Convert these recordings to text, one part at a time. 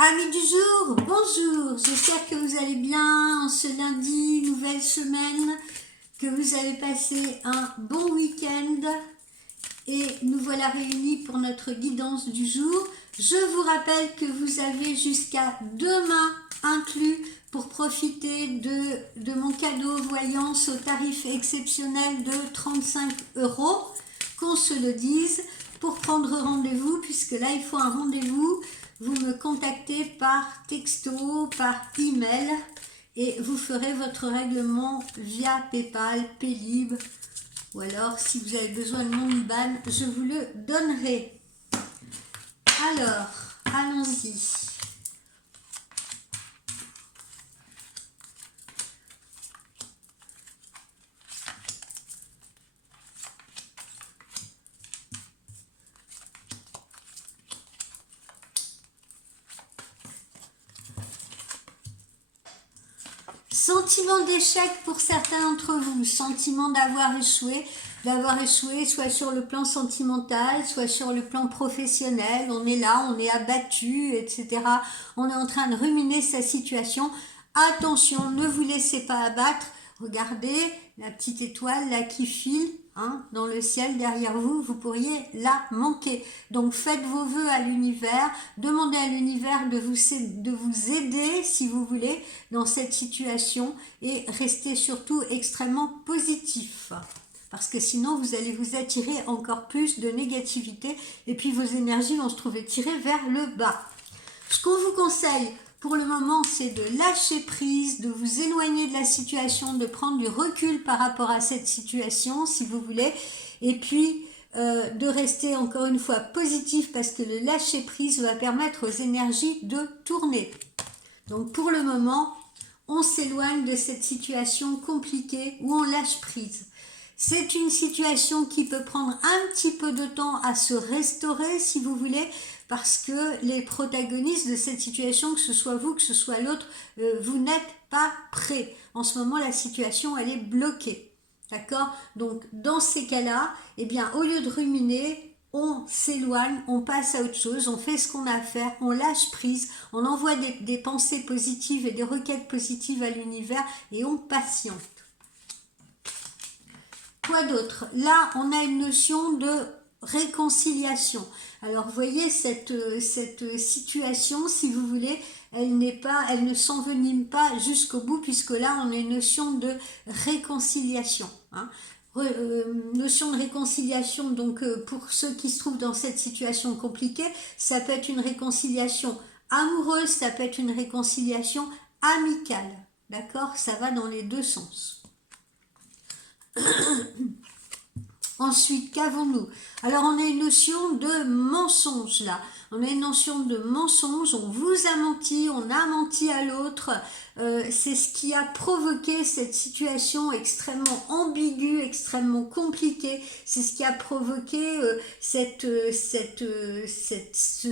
Amis du jour, bonjour, j'espère que vous allez bien en ce lundi, nouvelle semaine, que vous avez passé un bon week-end et nous voilà réunis pour notre guidance du jour. Je vous rappelle que vous avez jusqu'à demain inclus pour profiter de mon cadeau voyance au tarif exceptionnel de 35 €, qu'on se le dise, pour prendre rendez-vous, puisque là il faut un rendez-vous. Vous me contactez par texto, par email et vous ferez votre règlement via PayPal, Paylib, ou alors si vous avez besoin de mon IBAN, je vous le donnerai. Alors, allons-y. Sentiment d'échec pour certains d'entre vous, sentiment d'avoir échoué soit sur le plan sentimental, soit sur le plan professionnel. On est là, on est abattu, etc. On est en train de ruminer sa situation. Attention, ne vous laissez pas abattre. Regardez la petite étoile là qui file dans le ciel derrière vous, vous pourriez la manquer. Donc faites vos vœux à l'univers, demandez à l'univers de vous aider si vous voulez dans cette situation et restez surtout extrêmement positif. Parce que sinon vous allez vous attirer encore plus de négativité et puis vos énergies vont se trouver tirées vers le bas. Ce qu'on vous conseille pour le moment, c'est de lâcher prise, de vous éloigner de la situation, de prendre du recul par rapport à cette situation, si vous voulez, et puis de rester encore une fois positif, parce que le lâcher prise va permettre aux énergies de tourner. Donc pour le moment, on s'éloigne de cette situation compliquée où on lâche prise. C'est une situation qui peut prendre un petit peu de temps à se restaurer, si vous voulez, parce que les protagonistes de cette situation, que ce soit vous, que ce soit l'autre, vous n'êtes pas prêts. En ce moment, la situation, elle est bloquée. D'accord? Donc, dans ces cas-là, eh bien, au lieu de ruminer, on s'éloigne, on passe à autre chose, on fait ce qu'on a à faire, on lâche prise, on envoie des pensées positives et des requêtes positives à l'univers et on patiente. Quoi d'autre? Là, on a une notion de réconciliation. Alors, vous voyez, cette situation, si vous voulez, elle ne s'envenime pas jusqu'au bout, puisque là, on a une notion de réconciliation. Notion de réconciliation, donc pour ceux qui se trouvent dans cette situation compliquée, ça peut être une réconciliation amoureuse, ça peut être une réconciliation amicale. D'accord? Ça va dans les deux sens. Ensuite, qu'avons-nous? Alors, on a une notion de mensonge là. On a une notion de mensonge, on vous a menti, on a menti à l'autre. C'est ce qui a provoqué cette situation extrêmement ambiguë, extrêmement compliquée. C'est ce qui a provoqué ce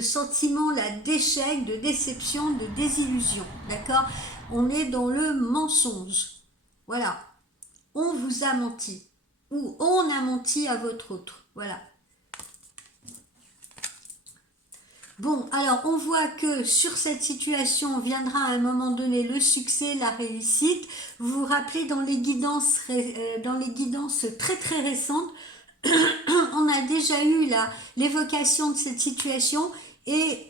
sentiment-là d'échec, de déception, de désillusion. D'accord? On est dans le mensonge. Voilà. On vous a menti. Ou on a menti à votre autre. Voilà. Bon, alors on voit que sur cette situation viendra à un moment donné le succès, la réussite. Vous vous rappelez dans les guidances très très récentes, on a déjà eu l'évocation de cette situation et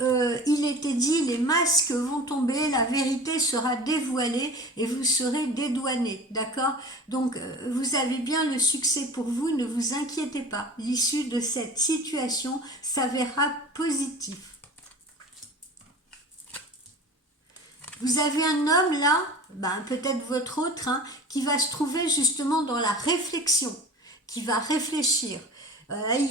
il était dit, les masques vont tomber, la vérité sera dévoilée et vous serez dédouanés, d'accord? Donc vous avez bien le succès pour vous, ne vous inquiétez pas, l'issue de cette situation s'avérera positive. Vous avez un homme là, peut-être votre autre, qui va se trouver justement dans la réflexion, qui va réfléchir.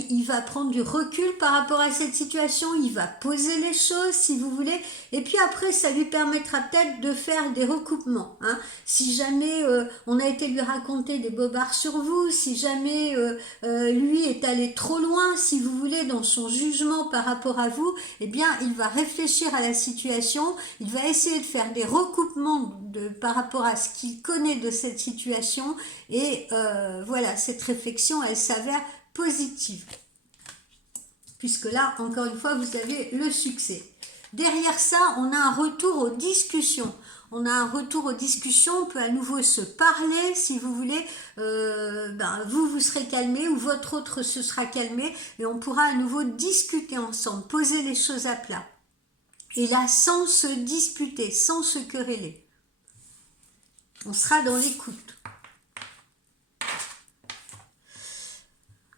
Il va prendre du recul par rapport à cette situation, il va poser les choses si vous voulez, et puis après ça lui permettra peut-être de faire des recoupements. Si jamais on a été lui raconter des bobards sur vous, si jamais lui est allé trop loin, si vous voulez, dans son jugement par rapport à vous, eh bien il va réfléchir à la situation, il va essayer de faire des recoupements par rapport à ce qu'il connaît de cette situation, et voilà, cette réflexion elle s'avère positive, puisque là, encore une fois, vous avez le succès. Derrière ça, on a un retour aux discussions. On a un retour aux discussions, on peut à nouveau se parler si vous voulez, vous serez calmé ou votre autre se sera calmé et on pourra à nouveau discuter ensemble, poser les choses à plat. Et là, sans se disputer, sans se quereller. On sera dans l'écoute.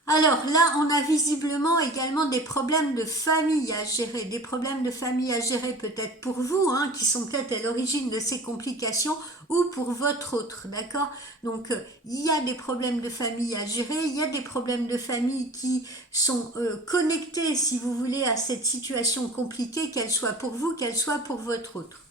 Alors là, on a visiblement également des problèmes de famille à gérer, des problèmes de famille à gérer peut-être pour vous, hein, qui sont peut-être à l'origine de ces complications, ou pour votre autre, d'accord? Donc, il y a des problèmes de famille à gérer, il y a des problèmes de famille qui sont connectés, si vous voulez, à cette situation compliquée, qu'elle soit pour vous, qu'elle soit pour votre autre.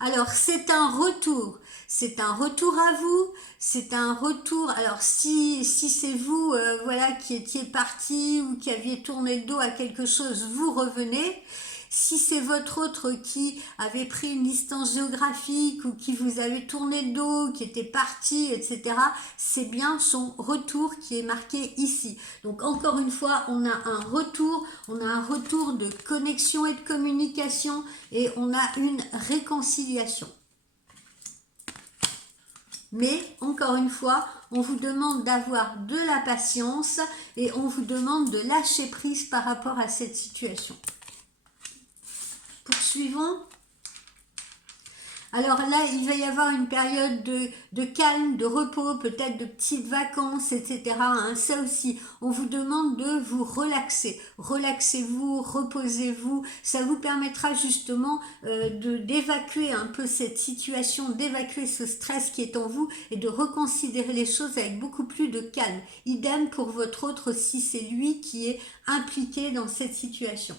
Alors, c'est un retour à vous, c'est un retour, alors si c'est vous voilà, qui étiez parti ou qui aviez tourné le dos à quelque chose, vous revenez. Si c'est votre autre qui avait pris une distance géographique ou qui vous avait tourné le dos, qui était parti, etc., c'est bien son retour qui est marqué ici. Donc encore une fois, on a un retour de connexion et de communication et on a une réconciliation. Mais, encore une fois, on vous demande d'avoir de la patience et on vous demande de lâcher prise par rapport à cette situation. Poursuivons. Alors là, il va y avoir une période de calme, de repos, peut-être de petites vacances, etc. Hein. Ça aussi, on vous demande de vous relaxer. Relaxez-vous, reposez-vous. Ça vous permettra justement d'évacuer un peu cette situation, d'évacuer ce stress qui est en vous et de reconsidérer les choses avec beaucoup plus de calme. Idem pour votre autre si c'est lui qui est impliqué dans cette situation.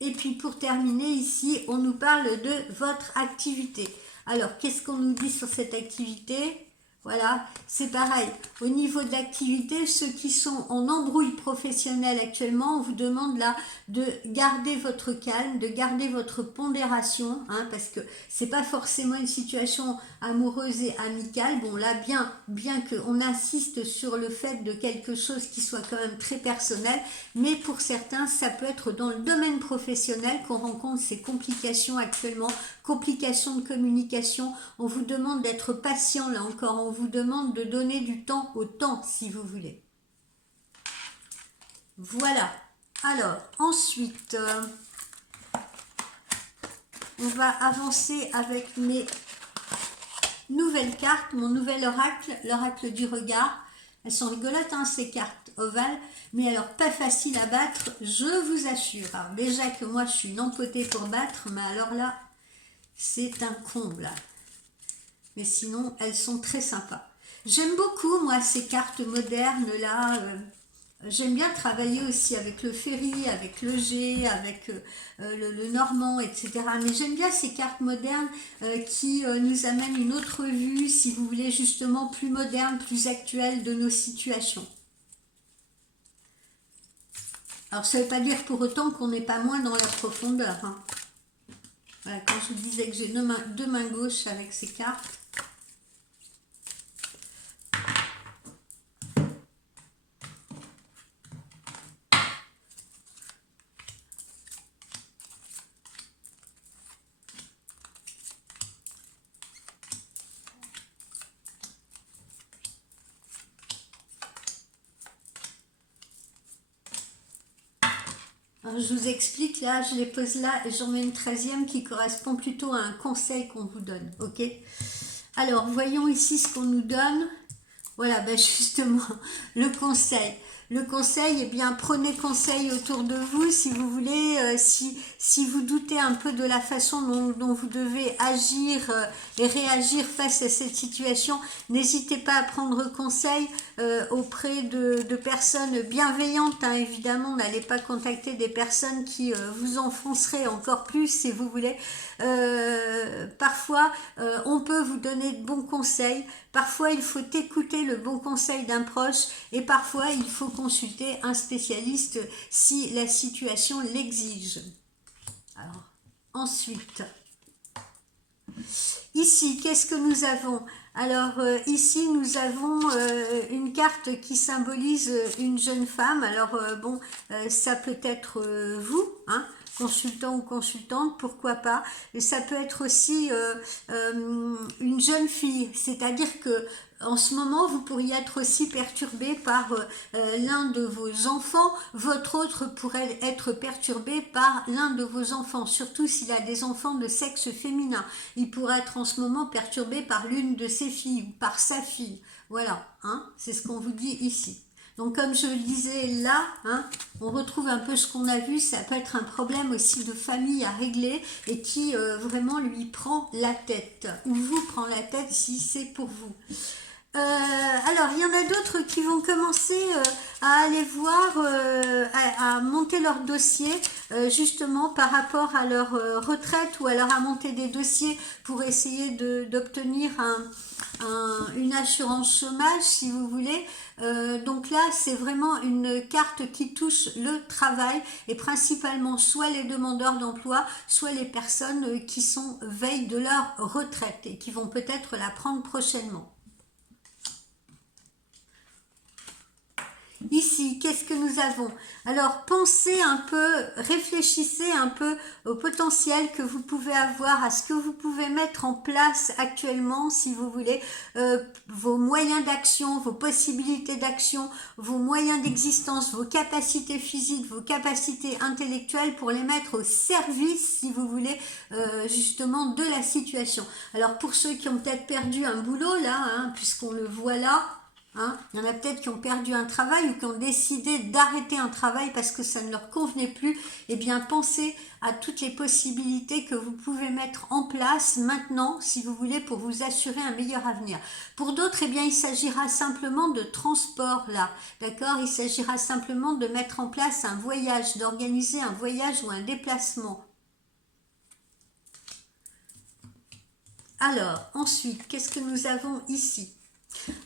Et puis pour terminer ici, on nous parle de votre activité. Alors, qu'est-ce qu'on nous dit sur cette activité? Voilà, c'est pareil. Au niveau de l'activité, ceux qui sont en embrouille professionnelle actuellement, on vous demande là de garder votre calme, de garder votre pondération, hein, parce que c'est pas forcément une situation amoureuse et amicale. Bon là, bien qu'on insiste sur le fait de quelque chose qui soit quand même très personnel, mais pour certains, ça peut être dans le domaine professionnel qu'on rencontre ces complications actuellement, complications de communication. On vous demande d'être patient là encore, on vous demande de donner du temps au temps si vous voulez. Voilà. Alors, ensuite, on va avancer avec mes nouvelles cartes, mon nouvel oracle, l'oracle du regard. Elles sont rigolotes, hein, ces cartes ovales, mais alors pas facile à battre, je vous assure. Alors déjà que moi je suis une empotée pour battre, mais alors là, c'est un comble. Mais sinon, elles sont très sympas. J'aime beaucoup, moi, ces cartes modernes là. J'aime bien travailler aussi avec le ferry, avec le G, avec le normand, etc. Mais j'aime bien ces cartes modernes qui nous amènent une autre vue, si vous voulez, justement plus moderne, plus actuelle de nos situations. Alors, ça ne veut pas dire pour autant qu'on n'est pas moins dans la profondeur. Hein. Voilà, quand je vous disais que j'ai deux mains gauches avec ces cartes. Alors, je vous explique, là, je les pose là et j'en mets une 13e qui correspond plutôt à un conseil qu'on vous donne, ok? Alors, voyons ici ce qu'on nous donne. Voilà, ben justement, le conseil. Le conseil, eh bien, prenez conseil autour de vous si vous voulez, si vous doutez un peu de la façon dont vous devez agir et réagir face à cette situation, n'hésitez pas à prendre conseil auprès de personnes bienveillantes. Hein, évidemment, n'allez pas contacter des personnes qui vous enfonceraient encore plus si vous voulez. Parfois, on peut vous donner de bons conseils. Parfois, il faut écouter le bon conseil d'un proche et parfois, il faut consulter un spécialiste si la situation l'exige. Alors, ensuite, ici, qu'est-ce que nous avons? Alors ici nous avons une carte qui symbolise une jeune femme. Alors bon, ça peut être vous, hein, consultant ou consultante, pourquoi pas. Et ça peut être aussi une jeune fille, c'est-à-dire que en ce moment, vous pourriez être aussi perturbé par l'un de vos enfants. Votre autre pourrait être perturbé par l'un de vos enfants, surtout s'il a des enfants de sexe féminin. Il pourrait être en ce moment perturbé par l'une de ses filles ou par sa fille. Voilà, hein, c'est ce qu'on vous dit ici. Donc comme je le disais là, hein, on retrouve un peu ce qu'on a vu, ça peut être un problème aussi de famille à régler et qui vraiment lui prend la tête, ou vous prend la tête si c'est pour vous. Alors, il y en a d'autres qui vont commencer à aller voir, à monter leur dossier, justement par rapport à leur retraite, ou alors à monter des dossiers pour essayer d'obtenir une assurance chômage, si vous voulez. Donc là, c'est vraiment une carte qui touche le travail, et principalement soit les demandeurs d'emploi, soit les personnes qui sont veille de leur retraite et qui vont peut-être la prendre prochainement. Ici, qu'est-ce que nous avons? Alors, pensez un peu, réfléchissez un peu au potentiel que vous pouvez avoir, à ce que vous pouvez mettre en place actuellement, si vous voulez, vos moyens d'action, vos possibilités d'action, vos moyens d'existence, vos capacités physiques, vos capacités intellectuelles, pour les mettre au service, si vous voulez, justement, de la situation. Alors, pour ceux qui ont peut-être perdu un boulot, là, hein, puisqu'on le voit là, hein, il y en a peut-être qui ont perdu un travail ou qui ont décidé d'arrêter un travail parce que ça ne leur convenait plus. Eh bien, pensez à toutes les possibilités que vous pouvez mettre en place maintenant, si vous voulez, pour vous assurer un meilleur avenir. Pour d'autres, eh bien, il s'agira simplement de transport, là, d'accord? Il s'agira simplement de mettre en place un voyage, d'organiser un voyage ou un déplacement. Alors, ensuite, qu'est-ce que nous avons ici?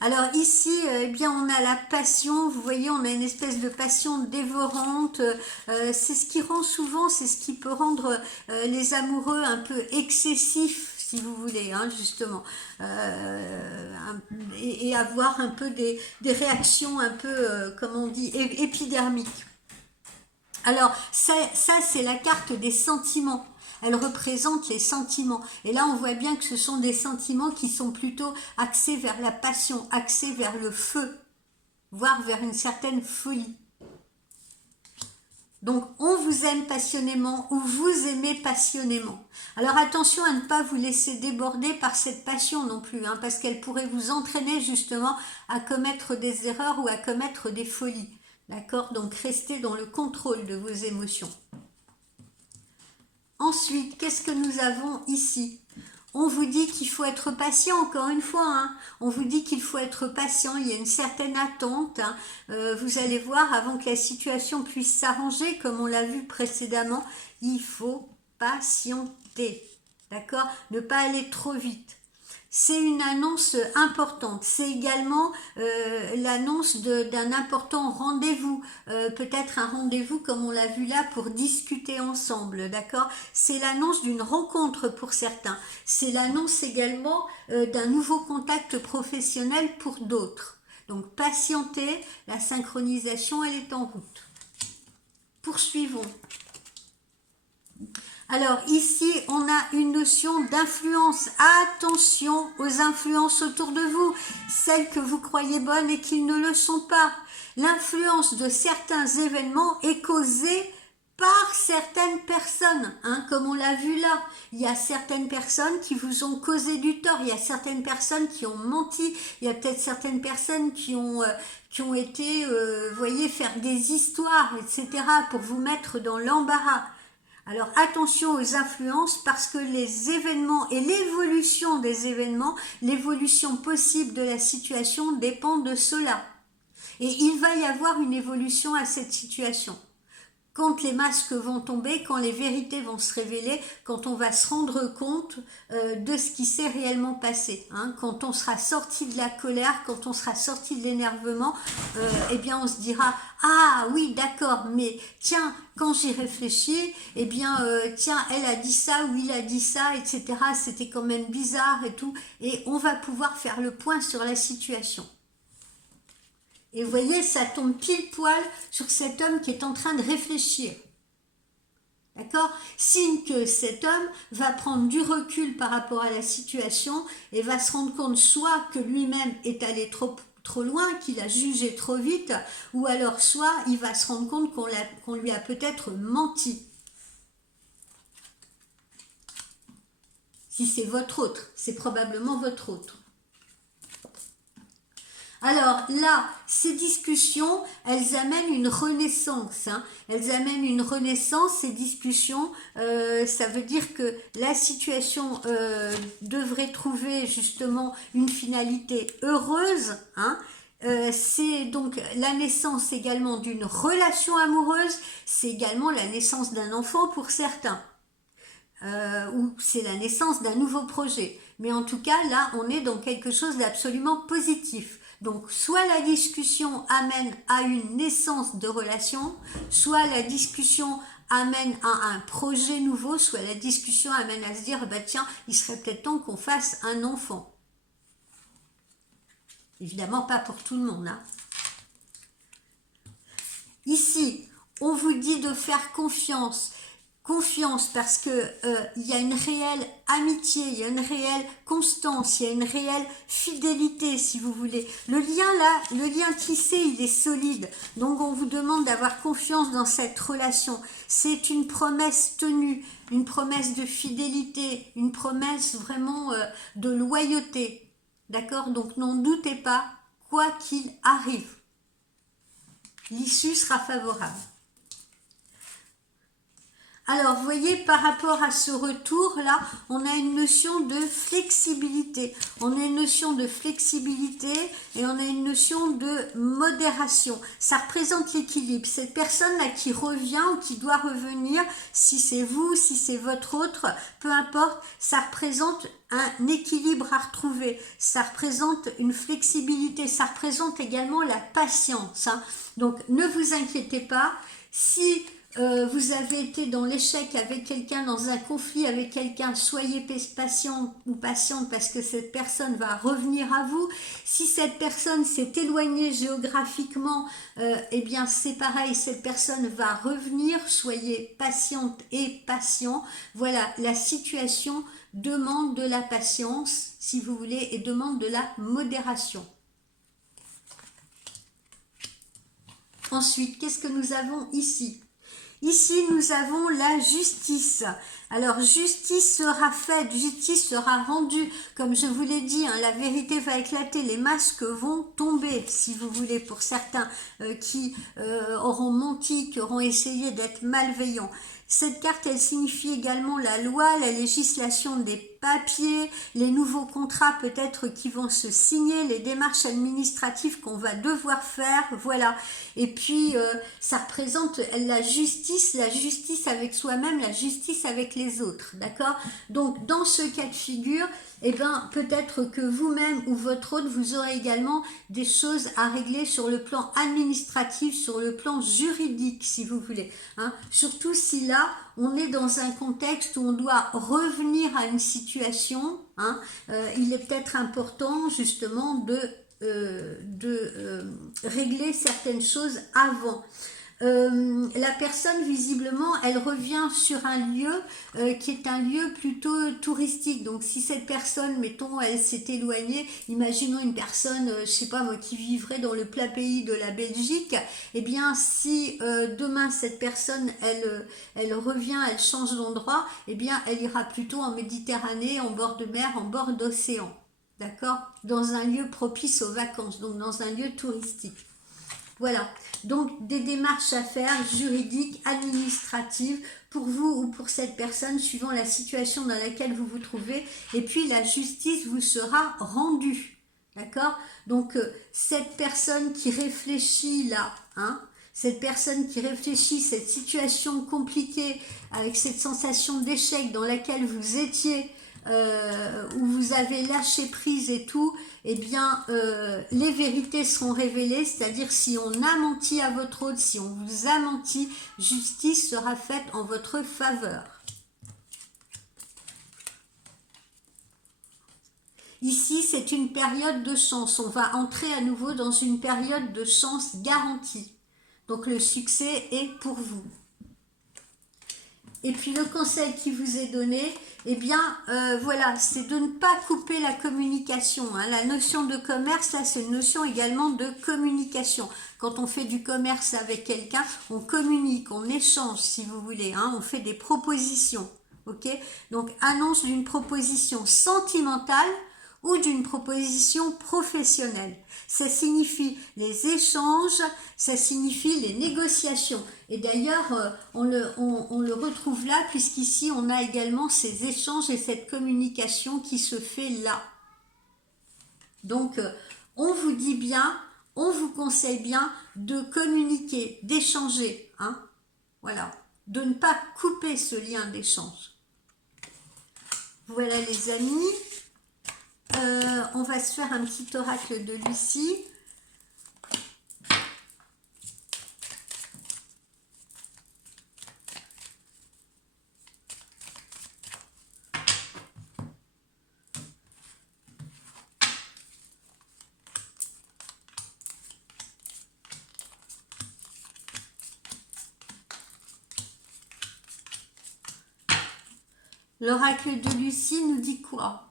Alors ici, eh bien, on a la passion, vous voyez, on a une espèce de passion dévorante, c'est ce qui rend souvent, c'est ce qui peut rendre les amoureux un peu excessifs, si vous voulez, hein, justement, et avoir un peu des réactions un peu, comme on dit, épidermiques. Alors, ça c'est la carte des sentiments. Elle représente les sentiments. Et là, on voit bien que ce sont des sentiments qui sont plutôt axés vers la passion, axés vers le feu, voire vers une certaine folie. Donc, on vous aime passionnément ou vous aimez passionnément. Alors, attention à ne pas vous laisser déborder par cette passion non plus, hein, parce qu'elle pourrait vous entraîner justement à commettre des erreurs ou à commettre des folies. D'accord? Donc, restez dans le contrôle de vos émotions. Ensuite, qu'est-ce que nous avons ici? On vous dit qu'il faut être patient, encore une fois, hein. On vous dit qu'il faut être patient, il y a une certaine attente, hein. Vous allez voir, avant que la situation puisse s'arranger, comme on l'a vu précédemment, il faut patienter, d'accord? Ne pas aller trop vite. C'est une annonce importante, c'est également l'annonce d'un important rendez-vous, peut-être un rendez-vous comme on l'a vu là pour discuter ensemble, d'accord? C'est l'annonce d'une rencontre pour certains, c'est l'annonce également d'un nouveau contact professionnel pour d'autres. Donc patientez, la synchronisation elle est en route. Poursuivons. Alors ici, on a une notion d'influence. Attention aux influences autour de vous, celles que vous croyez bonnes et qui ne le sont pas. L'influence de certains événements est causée par certaines personnes, hein, comme on l'a vu là. Il y a certaines personnes qui vous ont causé du tort, il y a certaines personnes qui ont menti, il y a peut-être certaines personnes qui ont été, voyez, faire des histoires, etc., pour vous mettre dans l'embarras. Alors attention aux influences, parce que les événements et l'évolution des événements, l'évolution possible de la situation dépend de cela. Et il va y avoir une évolution à cette situation. quand les masques vont tomber, quand les vérités vont se révéler, quand on va se rendre compte de ce qui s'est réellement passé. Hein. Quand on sera sorti de la colère, quand on sera sorti de l'énervement, eh bien on se dira « Ah oui, d'accord, mais tiens, quand j'y réfléchis, eh bien tiens, elle a dit ça ou il a dit ça, etc. C'était quand même bizarre et tout. » Et on va pouvoir faire le point sur la situation. Et vous voyez, ça tombe pile poil sur cet homme qui est en train de réfléchir. D'accord? Signe que cet homme va prendre du recul par rapport à la situation et va se rendre compte soit que lui-même est allé trop loin, qu'il a jugé trop vite, ou alors soit il va se rendre compte qu'on lui a peut-être menti. Si c'est votre autre, c'est probablement votre autre. Alors là, ces discussions, elles amènent une renaissance. Hein. Elles amènent une renaissance, ces discussions. Ça veut dire que la situation devrait trouver justement une finalité heureuse. Hein. C'est donc la naissance également d'une relation amoureuse. C'est également la naissance d'un enfant pour certains. Ou c'est la naissance d'un nouveau projet. Mais en tout cas, là, on est dans quelque chose d'absolument positif. Donc, soit la discussion amène à une naissance de relation, soit la discussion amène à un projet nouveau, soit la discussion amène à se dire, bah tiens, il serait peut-être temps qu'on fasse un enfant. Évidemment, pas pour tout le monde. Hein. Ici, on vous dit de faire confiance. Confiance parce que il y a une réelle amitié, il y a une réelle constance, il y a une réelle fidélité si vous voulez. Le lien là, le lien tissé, il est solide. Donc on vous demande d'avoir confiance dans cette relation. C'est une promesse tenue, une promesse de fidélité, une promesse vraiment de loyauté. D'accord? Donc n'en doutez pas, quoi qu'il arrive, l'issue sera favorable. Alors, vous voyez, par rapport à ce retour-là, on a une notion de flexibilité. On a une notion de flexibilité et on a une notion de modération. Ça représente l'équilibre. Cette personne-là qui revient ou qui doit revenir, si c'est vous, si c'est votre autre, peu importe, ça représente un équilibre à retrouver. Ça représente une flexibilité. Ça représente également la patience. Hein. Donc, ne vous inquiétez pas. Si vous avez été dans l'échec avec quelqu'un, dans un conflit avec quelqu'un, soyez patient ou patiente parce que cette personne va revenir à vous. Si cette personne s'est éloignée géographiquement, eh bien c'est pareil, cette personne va revenir, soyez patiente et patient. Voilà, la situation demande de la patience, si vous voulez, et demande de la modération. Ensuite, qu'est-ce que nous avons ici ? Ici, nous avons la justice. Alors, justice sera faite, justice sera rendue. Comme je vous l'ai dit, hein, la vérité va éclater, les masques vont tomber, si vous voulez, pour certains qui auront menti, qui auront essayé d'être malveillants. Cette carte, elle signifie également la loi, la législation des papiers, les nouveaux contrats peut-être qui vont se signer, les démarches administratives qu'on va devoir faire, voilà. Et puis, ça représente la justice avec soi-même, la justice avec les autres, d'accord? Donc, dans ce cas de figure, eh ben, peut-être que vous-même ou votre autre, vous aurez également des choses à régler sur le plan administratif, sur le plan juridique, si vous voulez. Hein. Surtout si là, on est dans un contexte où on doit revenir à une situation. Hein. Il est peut-être important, justement, de régler certaines choses avant. La personne visiblement elle revient sur un lieu qui est un lieu plutôt touristique. Donc si cette personne, mettons, elle s'est éloignée, imaginons une personne, je sais pas moi, qui vivrait dans le plat pays de la Belgique, eh bien si demain cette personne elle revient, elle change d'endroit, eh bien elle ira plutôt en Méditerranée, en bord de mer, en bord d'océan. D'accord? Dans un lieu propice aux vacances, donc dans un lieu touristique. Voilà, donc des démarches à faire juridiques, administratives pour vous ou pour cette personne suivant la situation dans laquelle vous vous trouvez. Et puis la justice vous sera rendue, d'accord? Donc cette personne qui réfléchit là, hein, cette personne qui réfléchit, cette situation compliquée, avec cette sensation d'échec dans laquelle vous étiez, où vous avez lâché prise et tout, eh bien, les vérités seront révélées, c'est-à-dire si on a menti à votre hôte, si on vous a menti, justice sera faite en votre faveur. Ici, c'est une période de chance. On va entrer à nouveau dans une période de chance garantie. Donc, le succès est pour vous. Et puis, le conseil qui vous est donné, eh bien, voilà, c'est de ne pas couper la communication. Hein. La notion de commerce, là, c'est une notion également de communication. Quand on fait du commerce avec quelqu'un, on communique, on échange, si vous voulez. Hein. On fait des propositions. Ok ? Donc, annonce d'une proposition sentimentale ou d'une proposition professionnelle. Ça signifie les échanges, ça signifie les négociations. Et d'ailleurs, on le retrouve là, puisqu'ici, on a également ces échanges et cette communication qui se fait là. Donc, on vous dit bien, on vous conseille bien de communiquer, d'échanger. Hein, voilà, de ne pas couper ce lien d'échange. Voilà les amis. On va se faire un petit oracle de Lucie. L'oracle de Lucie nous dit quoi?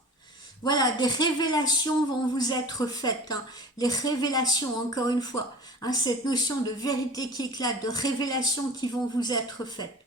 Voilà, des révélations vont vous être faites. Hein. Les révélations, encore une fois, hein, cette notion de vérité qui éclate, de révélations qui vont vous être faites.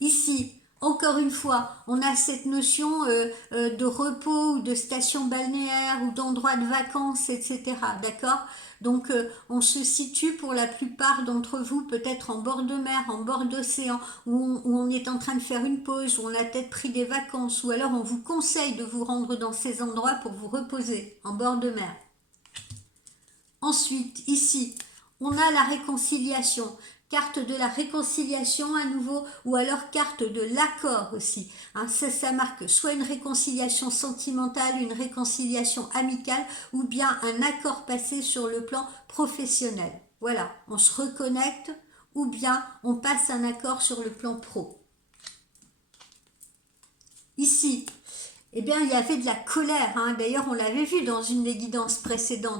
Ici, encore une fois, on a cette notion de repos ou de station balnéaire ou d'endroit de vacances, etc. D'accord ? Donc, on se situe pour la plupart d'entre vous peut-être en bord de mer, en bord d'océan, où on est en train de faire une pause, où on a peut-être pris des vacances, ou alors on vous conseille de vous rendre dans ces endroits pour vous reposer, en bord de mer. Ensuite, ici, on a la réconciliation. Carte de la réconciliation à nouveau, ou alors carte de l'accord aussi. Hein, ça marque soit une réconciliation sentimentale, une réconciliation amicale, ou bien un accord passé sur le plan professionnel. Voilà, on se reconnecte, ou bien on passe un accord sur le plan pro. Ici, eh bien, il y avait de la colère. Hein. D'ailleurs, on l'avait vu dans une des guidances précédentes.